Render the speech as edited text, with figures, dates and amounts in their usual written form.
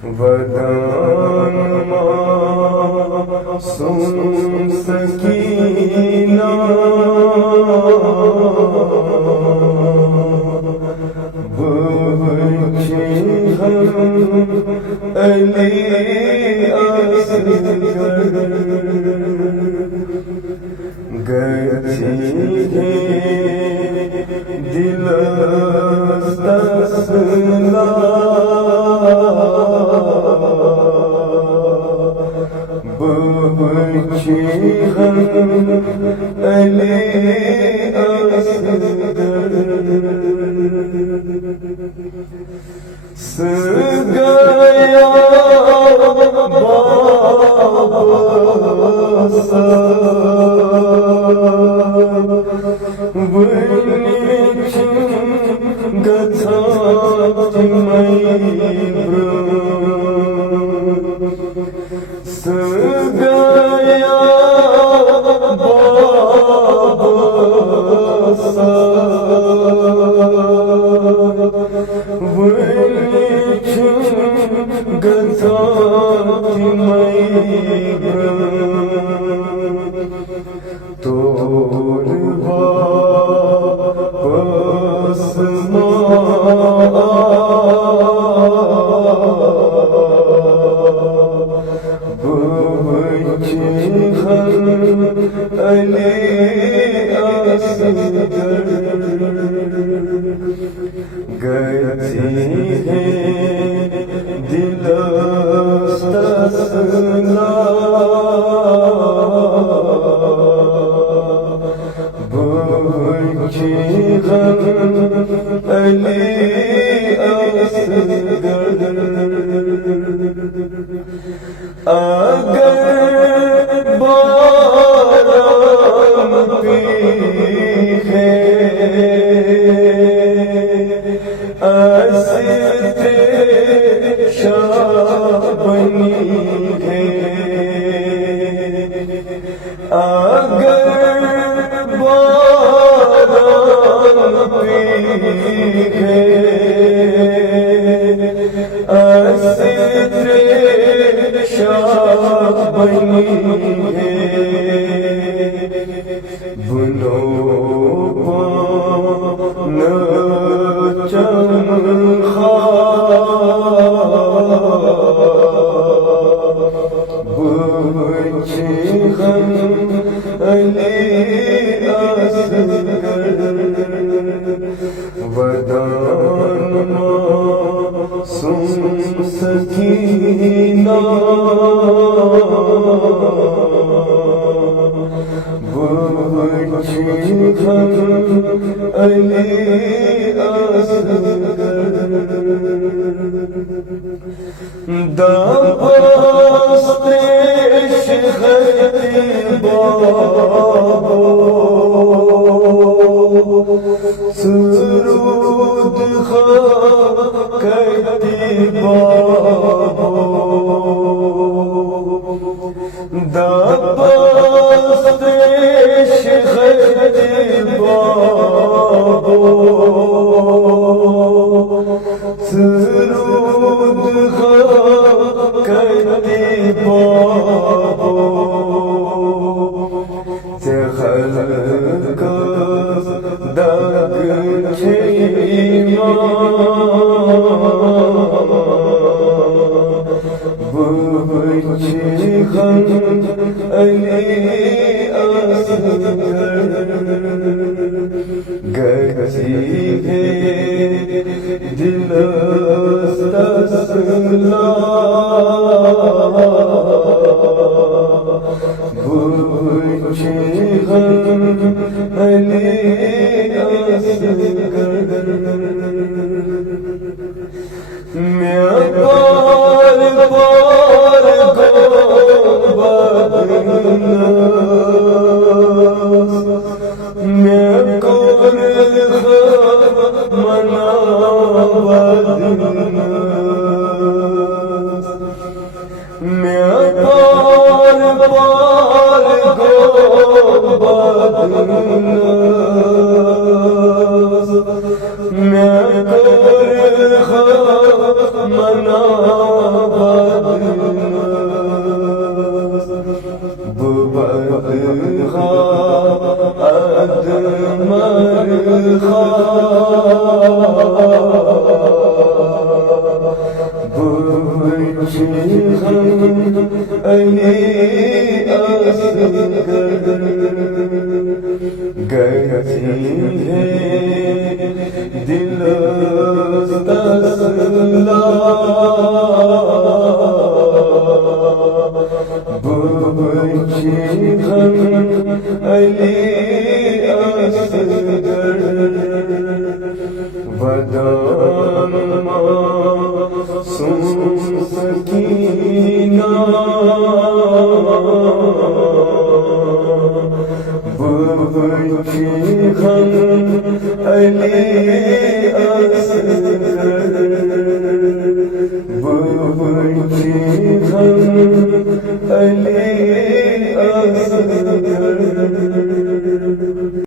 ودان معصوم سکینہ بچے ہم علی اصغر گئے دل استسلا بچے ہم علی اصغر گیا باب سا گتھا گیا باب سا گتھا تور واپس بچے ہم علی اصغر گئے دل استسلا بچے ہم علی اصغر اگر باران بھی ہے ایسے شاہ بنی ہے اگر باران بھی ہے ایسے شاہ بنی ہے بنو پان بچے ہم علی اصغر ودان معصوم سکینہ بچے ہم علی اصغر دست شہد بابو سرود خاکتی بابو دست شہد بابو سرود خاکتی بابو سے خلق داغ بچے ہم علی اصغر گئے دل استسلا بچے ہم علی اصغر میں بار بار میں کون منا میں بار بار میں منا علی اصغر گرتی ہے دل تسلا بچے ہم علی اصغر بدان معصوم سکینہ بچے ہم علی اصغر بچے ہم علی